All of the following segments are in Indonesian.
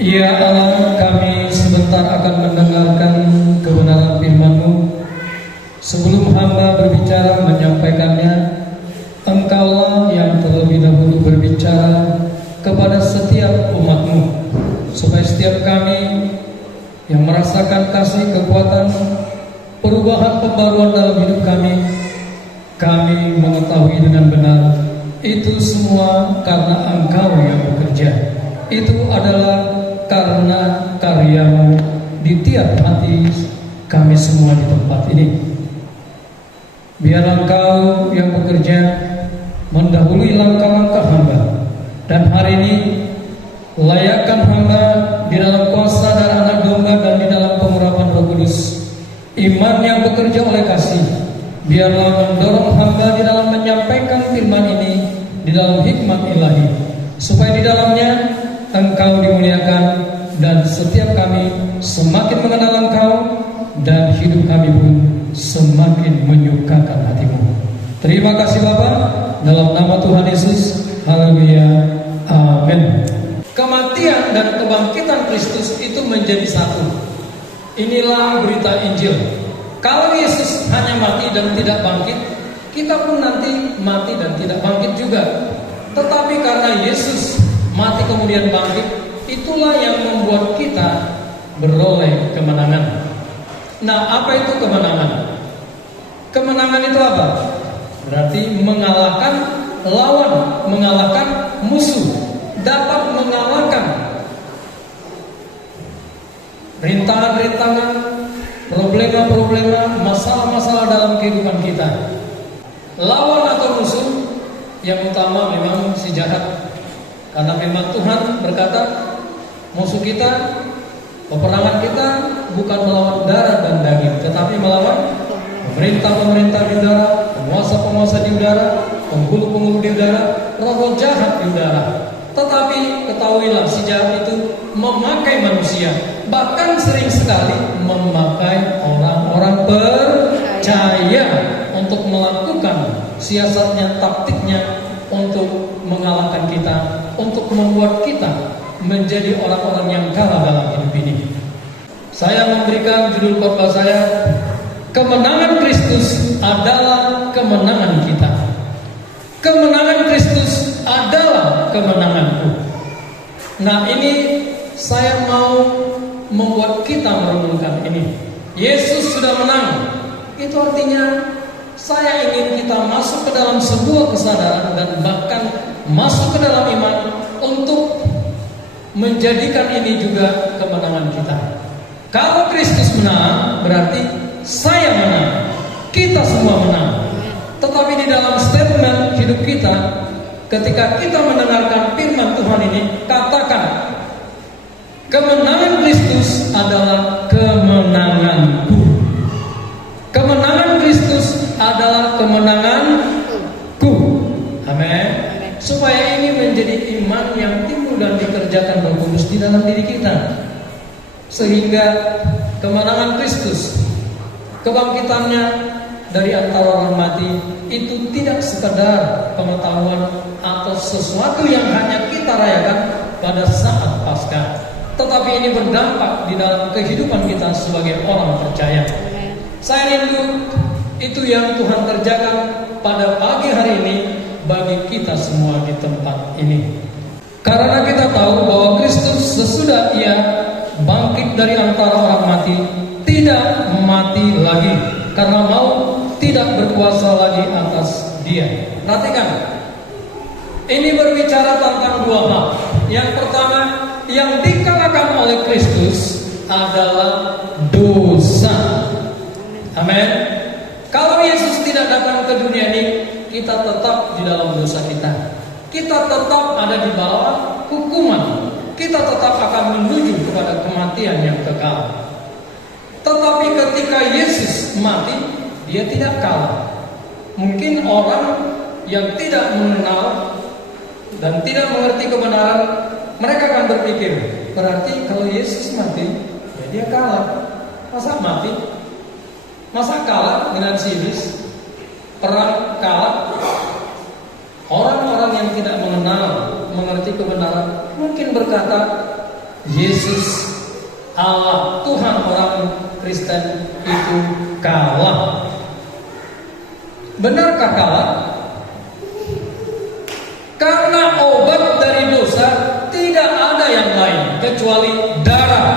Ya Allah, kami sebentar akan mendengarkan kebenaran firman-Mu. Sebelum hamba berbicara menyampaikannya, Engkaulah yang terlebih dahulu berbicara kepada setiap umat-Mu, supaya setiap kami yang merasakan kasih, kekuatan, perubahan, pembaruan dalam hidup kami mengetahui dengan benar itu semua karena Engkau yang bekerja. Itu adalah karena karya-Mu di tiap hati kami semua di tempat ini. Biar Engkau yang bekerja mendahului langkah-langkah hamba. Dan hari ini layakkan hamba di dalam kuasa darah Anak Domba dan di dalam pengurapan Roh Kudus, iman yang bekerja oleh kasih. Biarlah mendorong hamba di dalam menyampaikan firman ini di dalam hikmat ilahi, supaya di dalamnya Engkau dimuliakan dan setiap kami semakin mengenal Engkau dan hidup kami pun semakin menyukakan hati-Mu. Terima kasih Bapa, dalam nama Tuhan Yesus. Haleluya. Amin. Kematian dan kebangkitan Kristus itu menjadi satu. Inilah berita Injil. Kalau Yesus hanya mati dan tidak bangkit, kita pun nanti mati dan tidak bangkit juga. Tetapi karena Yesus mati kemudian bangkit, itulah yang membuat kita beroleh kemenangan. Nah, apa itu kemenangan? Kemenangan itu apa? Berarti mengalahkan lawan, mengalahkan musuh, dapat mengalahkan rintangan-rintangan, problema-problema, masalah-masalah dalam kehidupan kita. Lawan atau musuh yang utama memang si jahat. Karena memang Tuhan berkata, musuh kita, peperangan kita bukan melawan darah dan daging, tetapi melawan pemerintah-pemerintah di udara, penguasa-penguasa di udara, penghulu-penghulu di udara, roh jahat di udara. Tetapi ketahuilah, si jahat itu memakai manusia, bahkan sering sekali memakai orang-orang percaya untuk melakukan siasatnya, taktiknya untuk mengalahkan kita, untuk membuat kita menjadi orang-orang yang kalah dalam hidup ini. Saya memberikan judul khotbah saya, kemenangan Kristus adalah kemenangan kita. Kemenangan Kristus adalah kemenanganku. Nah, ini saya mau membuat kita merenungkan ini. Yesus sudah menang. Itu artinya saya ingin kita masuk ke dalam sebuah kesadaran dan bahkan masuk ke dalam iman untuk menjadikan ini juga kemenangan kita. Kalau Kristus menang, berarti saya menang, kita semua menang. Tetapi di dalam statement hidup kita, ketika kita mendengarkan firman Tuhan ini, katakan, kemenangan Kristus adalah kemenanganku. Kemenangan Kristus adalah kemenanganku. Amin. Supaya ini menjadi iman yang timbul dan dikerjakan Roh Kudus di dalam diri kita, sehingga kemenangan Kristus, kebangkitannya dari antara orang mati, itu tidak sekedar pengetahuan atau sesuatu yang hanya kita rayakan pada saat Paskah, tetapi ini berdampak di dalam kehidupan kita sebagai orang percaya. Saya rindu itu yang Tuhan kerjakan pada pagi hari ini bagi kita semua di tempat ini. Karena kita tahu bahwa Kristus sesudah Ia bangkit dari antara orang mati, tidak mati lagi, karena maut tidak berkuasa lagi atas Dia. Perhatikan, ini berbicara tentang dua hal. Yang pertama, yang dikalahkan oleh Kristus adalah dosa. Amin. Kalau Yesus tidak datang ke dunia ini, kita tetap di dalam dosa kita. Kita tetap ada di bawah hukuman. Kita tetap akan menuju kepada kematian yang kekal. Tetapi ketika Yesus mati, Dia tidak kalah. Mungkin orang yang tidak mengenal dan tidak mengerti kebenaran, mereka akan berpikir, berarti kalau Yesus mati, ya Dia kalah. Masa mati? Masa kalah dengan si iblis? Perang kalah? Orang-orang yang tidak mengenal, mengerti kebenaran, mungkin berkata, Yesus Allah Tuhan orang Kristen itu kalah. Benarkah kalah? Karena obat dari dosa tidak ada yang lain kecuali darah.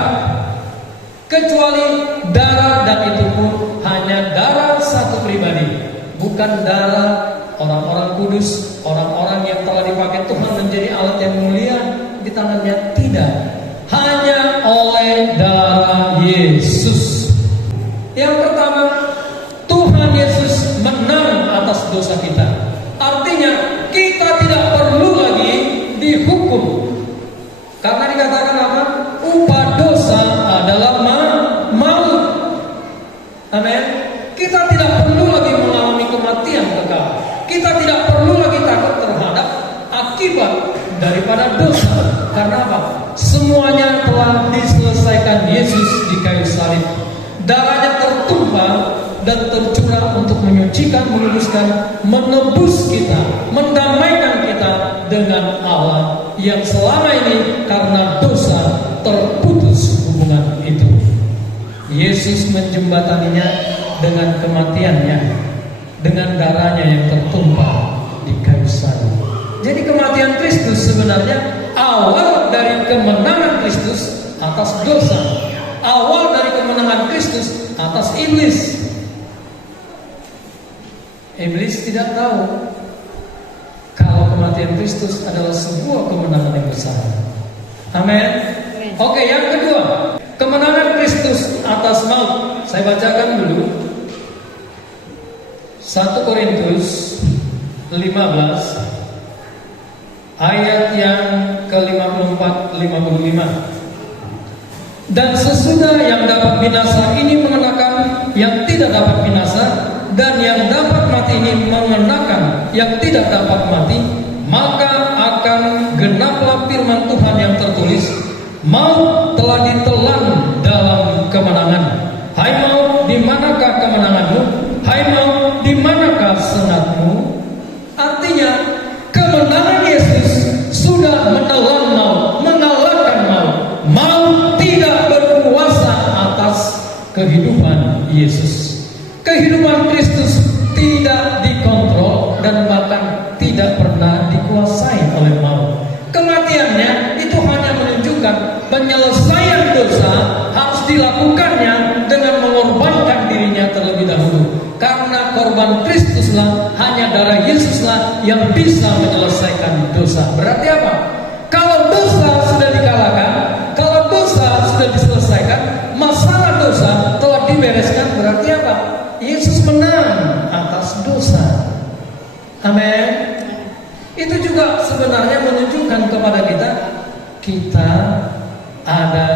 Kecuali darah, dan itu pun hanya darah satu pribadi, bukan darah orang-orang kudus, orang-orang yang telah dipakai Tuhan menjadi alat yang mulia di tangannya. Tidak, hanya oleh darah Yesus. Yang pertama, Tuhan Yesus menang atas dosa kita. Artinya kita tidak perlu lagi dihukum. Karena dikatakan apa? Upah dosa adalah maut. Amin. Kita tidak perlu lagi mengalami kematian kekal. Kita tidak perlu lagi takut terhadap akibat daripada dosa. Karena apa? Semuanya telah diselesaikan Yesus di kayu salib. Darahnya tertumpah dan tercurah untuk menyucikan, menguduskan, menebus kita, mendamaikan kita dengan Allah yang selama ini karena dosa terputus hubungan itu. Yesus menjembataninya dengan kematiannya, dengan darahnya yang tertumpah di kayu salib. Jadi kematian Kristus sebenarnya awal dari kemenangan Kristus atas dosa, awal dari kemenangan Kristus atas iblis. Iblis tidak tahu kalau kematian Kristus adalah sebuah kemenangan yang besar. Amin. Oke, yang kedua, kemenangan Kristus atas maut. Saya bacakan dulu 1 Korintus 15 ayat yang ke-54-55. Dan sesudah yang dapat binasa ini mengenakan yang tidak dapat binasa, dan yang dapat mati ini mengenakan yang tidak dapat mati, maka akan genaplah firman Tuhan yang tertulis, maut telah ditelan dalam kemenangan. Hai maut, di manakah kemenanganmu? Hai maut, di manakah sengatmu? Artinya kemenangan Yesus sudah menelan maut, mengalahkan maut. Maut tidak berkuasa atas kehidupan Yesus. Kehidupan Kristus tidak dikontrol dan bahkan tidak pernah dikuasai oleh maut. Kematiannya itu hanya menunjukkan penyelesaian dosa harus dilakukannya dengan mengorbankan dirinya terlebih dahulu. Karena korban Kristuslah, hanya darah Yesuslah yang bisa menyelesaikan dosa. Berarti apa? Kalau dosa sudah dikalahkan, kalau dosa sudah diselesaikan, masalah dosa telah dibereskan, berarti apa? Yesus menang atas dosa. Amin. Itu juga sebenarnya menunjukkan kepada kita ada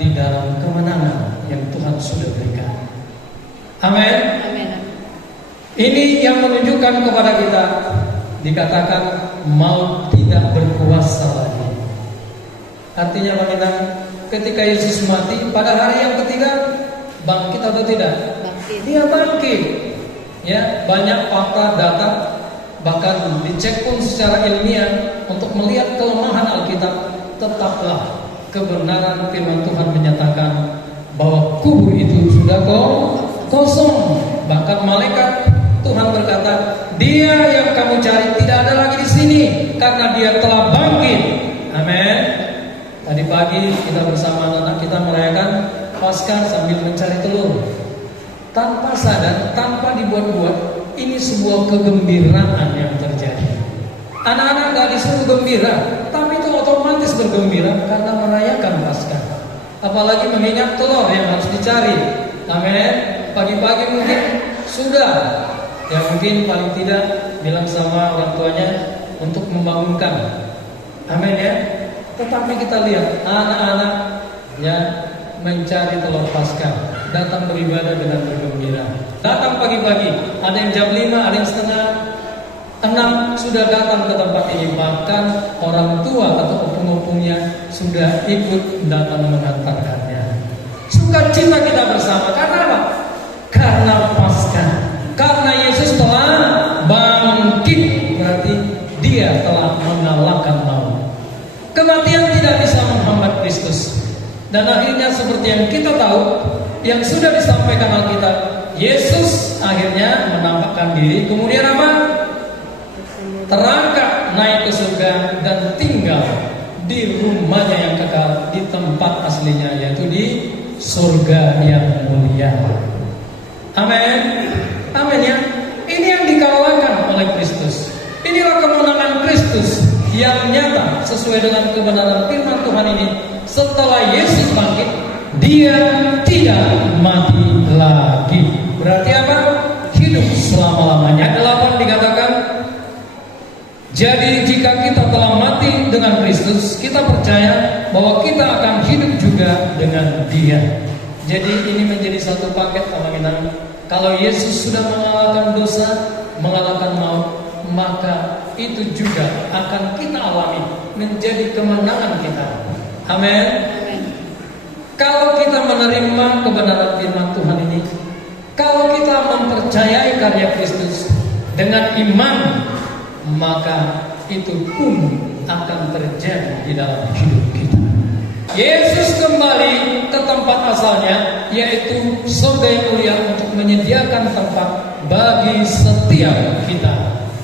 di dalam kemenangan yang Tuhan sudah berikan. Amin. Ini yang menunjukkan kepada kita, dikatakan maut tidak berkuasa lagi. Artinya bagaimana? Ketika Yesus mati pada hari yang ketiga, bangkit atau tidak? Dia bangkit. Ya, banyak fakta data, bahkan dicek pun secara ilmiah untuk melihat kelemahan Alkitab. Tetaplah kebenaran firman Tuhan menyatakan bahwa kubur itu sudah kosong. Bahkan malaikat Tuhan berkata, dia yang kamu cari tidak ada lagi di sini karena dia telah bangkit. Amin. Tadi pagi kita bersama anak kita merayakan Paskah sambil mencari telur. Tanpa sadar, tanpa dibuat-buat, ini sebuah kegembiraan yang terjadi. Anak-anak gak disuruh gembira, tapi itu otomatis bergembira karena merayakan Paskah. Apalagi mengingat telur yang harus dicari. Amin. Pagi-pagi mungkin sudah, ya mungkin paling tidak bilang sama orang tuanya untuk membangunkan. Amin ya. Tetapi kita lihat anak-anak ya mencari telur Paskah, datang beribadah dengan bergembira. Datang pagi-pagi, ada yang jam 5, ada yang setengah 6 sudah datang ke tempat ini. Bahkan orang tua atau opung-opungnya sudah ikut datang mengantarkannya. Sukacita kita bersama. Karena apa? Karena Paskah. Karena Yesus telah bangkit. Berarti dia telah mengalahkan maut. Kematian tidak bisa menghambat Kristus. Dan akhirnya seperti yang kita tahu, yang sudah disampaikan Alkitab, Yesus akhirnya menampakkan diri. Kemudian apa? Terangkat naik ke surga dan tinggal di rumahnya yang kekal, di tempat aslinya, yaitu di surga yang mulia. Amin. Amin ya. Ini yang dikalahkan oleh Kristus. Inilah kemenangan Kristus yang nyata sesuai dengan kebenaran firman Tuhan ini. Setelah Yesus bangkit, Dia tidak mati lagi. Berarti apa? Hidup selama-lamanya. 8 dikatakan, jadi jika kita telah mati dengan Kristus, kita percaya bahwa kita akan hidup juga dengan Dia. Jadi ini menjadi satu paket teman-teman. Kalau Yesus sudah mengalahkan dosa, mengalahkan maut, maka itu juga akan kita alami menjadi kemenangan kita. Amin. Kalau kita menerima kebenaran firman Tuhan ini, kalau kita mempercayai karya Kristus dengan iman, maka itu pun akan terjadi di dalam hidup kita. Yesus kembali ke tempat asalnya, yaitu surga yang mulia, untuk menyediakan tempat bagi setiap kita.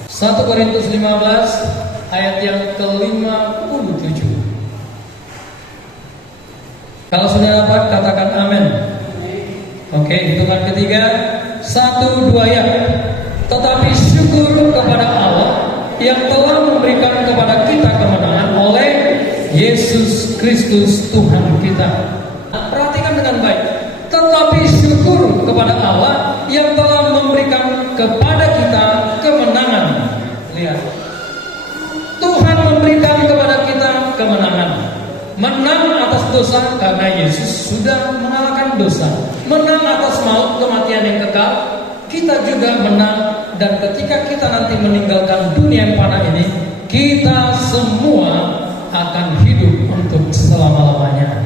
1 Korintus 15 ayat yang ke-57. Kalau sudah dapat, katakan amin. Oke, hitungan ketiga, 1, 2 ya. Tetapi syukur kepada Allah yang telah memberikan kepada kita kemenangan oleh Yesus Kristus Tuhan kita. Nah, perhatikan dengan baik. Tetapi syukur kepada Allah yang telah memberikan kepada kita kemenangan. Lihat, Tuhan memberikan kepada kita kemenangan. Menang atas dosa karena Yesus sudah mengalahkan dosa. Menang atas maut, kematian yang kekal. Kita juga menang. Dan ketika kita nanti meninggalkan dunia yang fana ini, kita semua akan hidup untuk selama-lamanya.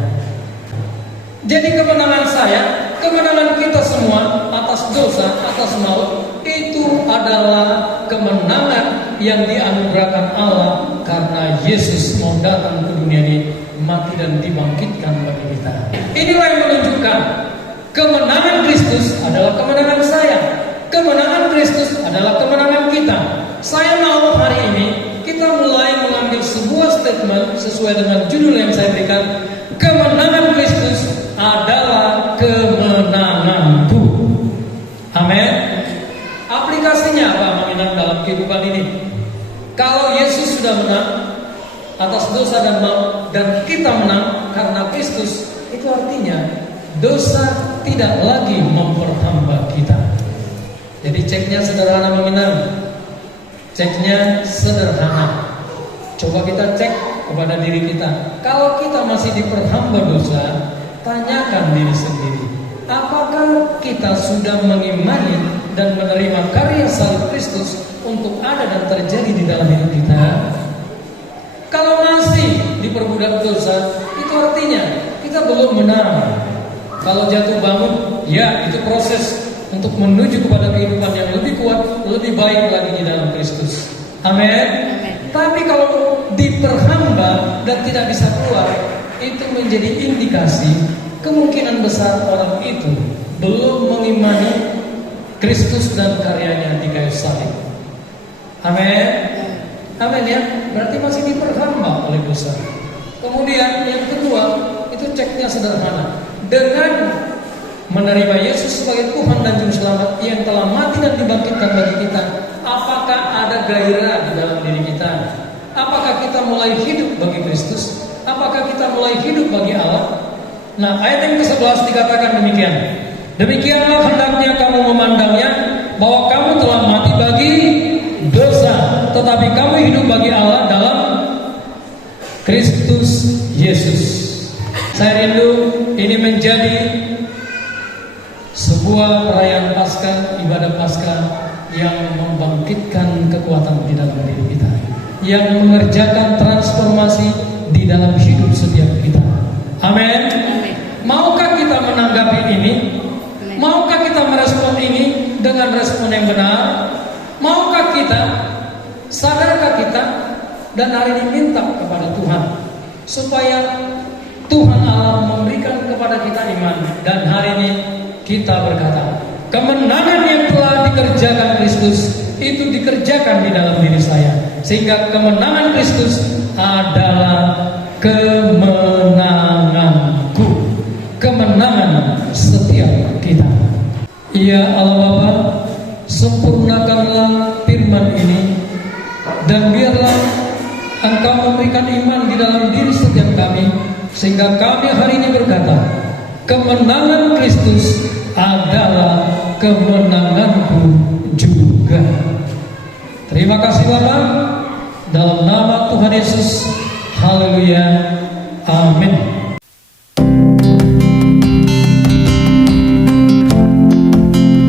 Jadi kemenangan saya, kemenangan kita semua atas dosa, atas maut, itu adalah kemenangan yang dianugerahkan Allah karena Yesus mau datang ke dunia ini, mati dan dibangkitkan bagi kita. Inilah yang menunjukkan kemenangan Kristus adalah kemenangan saya. Kemenangan Kristus adalah kemenangan kita. Saya mau hari ini kita mulai mengambil sebuah statement sesuai dengan judul yang saya berikan. Kemenangan Kristus adalah kemenanganku. Amin. Aplikasinya apa mengenai dalam kehidupan ini? Kalau Yesus sudah menang atas dosa dan maut, dan kita menang karena Kristus, itu artinya dosa tidak lagi memperhamba kita. Jadi ceknya sederhana mengenal. Ceknya sederhana. Coba kita cek kepada diri kita. Kalau kita masih diperhamba dosa, tanyakan diri sendiri. Apakah kita sudah mengimani dan menerima karya salib Kristus untuk ada dan terjadi di dalam hidup kita? Kalau masih diperbudak dosa, itu artinya kita belum menang. Kalau jatuh bangun, ya itu proses untuk menuju kepada kehidupan yang lebih kuat, lebih baik lagi di dalam Kristus. Amin. Tapi kalau diperhamba dan tidak bisa keluar, itu menjadi indikasi kemungkinan besar orang itu belum mengimani Kristus dan karyanya di kayu salib. Amin. Amin ya. Berarti masih diperhamba oleh dosa. Kemudian yang kedua, itu ceknya sederhana. Dengan menerima Yesus sebagai Tuhan dan Juru Selamat yang telah mati dan dibangkitkan bagi kita, apakah ada gairah di dalam diri kita? Apakah kita mulai hidup bagi Kristus? Apakah kita mulai hidup bagi Allah? Nah, ayat yang ke-11 dikatakan demikian. Demikianlah hendaknya kamu memandangnya, bahwa kamu telah mati bagi dosa, tetapi kamu hidup bagi Allah dalam Kristus Yesus. Saya rindu ini menjadi sebuah perayaan Paskah, ibadah Paskah yang membangkitkan kekuatan di dalam diri kita, yang mengerjakan transformasi di dalam hidup setiap kita. Amin. Maukah kita menanggapi ini? Maukah kita merespon ini dengan respon yang benar? Maukah kita, sadarkah kita, dan hari ini minta kepada Tuhan supaya Tuhan Allah memberikan kepada kita iman, dan hari ini kita berkata, kemenangan yang telah dikerjakan Kristus itu dikerjakan di dalam diri saya, sehingga kemenangan Kristus adalah kemenanganku, kemenangan setiap kita. Ya Allah Bapa, sempurnakanlah firman ini, dan biarlah Engkau memberikan iman di dalam diri setiap kami, sehingga kami hari ini berkata, kemenangan Kristus adalah kemenanganku juga. Terima kasih Bapa, dalam nama Tuhan Yesus. Haleluya. Amin.